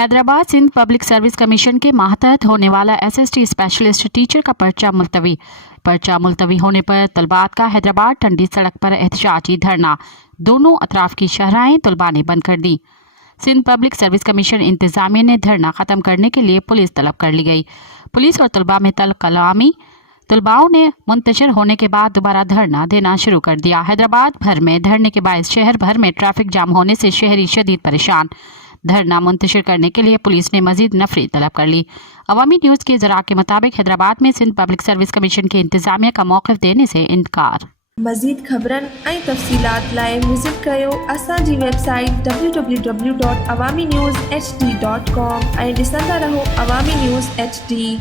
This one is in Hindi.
Hyderabad Sindh public service commission के मातहत होने वाला SST स्पेशलिस्ट टीचर का पर्चा मुलतवी होने पर तलबात का हैदराबाद टंडी सड़क पर एहतजाजी धरना। दोनों अतराफ की शहराएं तलबा ने बंद कर दी। सिंध पब्लिक सर्विस कमीशन इंतजामिया ने धरना खत्म करने के लिए पुलिस तलब कर ली गई। पुलिस और तलबा में कलामी तलबाओं ने मुंतशिर होने के बाद दोबारा धरना देना शुरू कर दिया। हैदराबाद भर में धरने के बायस शहर भर में ट्रैफिक जाम होने से शहरी शदीद परेशान। धरना मुंतशिर करने के लिए पुलिस ने मजीद नफरी तलब कर ली। अवामी न्यूज़ के ज़रा के मुताबिक हैदराबाद में सिंध पब्लिक सर्विस कमीशन के इंतजामिया का मौक़िफ़ देने से इनकार। मज़ीद ख़बरन ऐं तफ़सीलात लाइ विज़िट कयो असांजी वेबसाइट www.awamiNewsHD.com ऐं ॾिसंदा रहो अवामी न्यूज़ HD।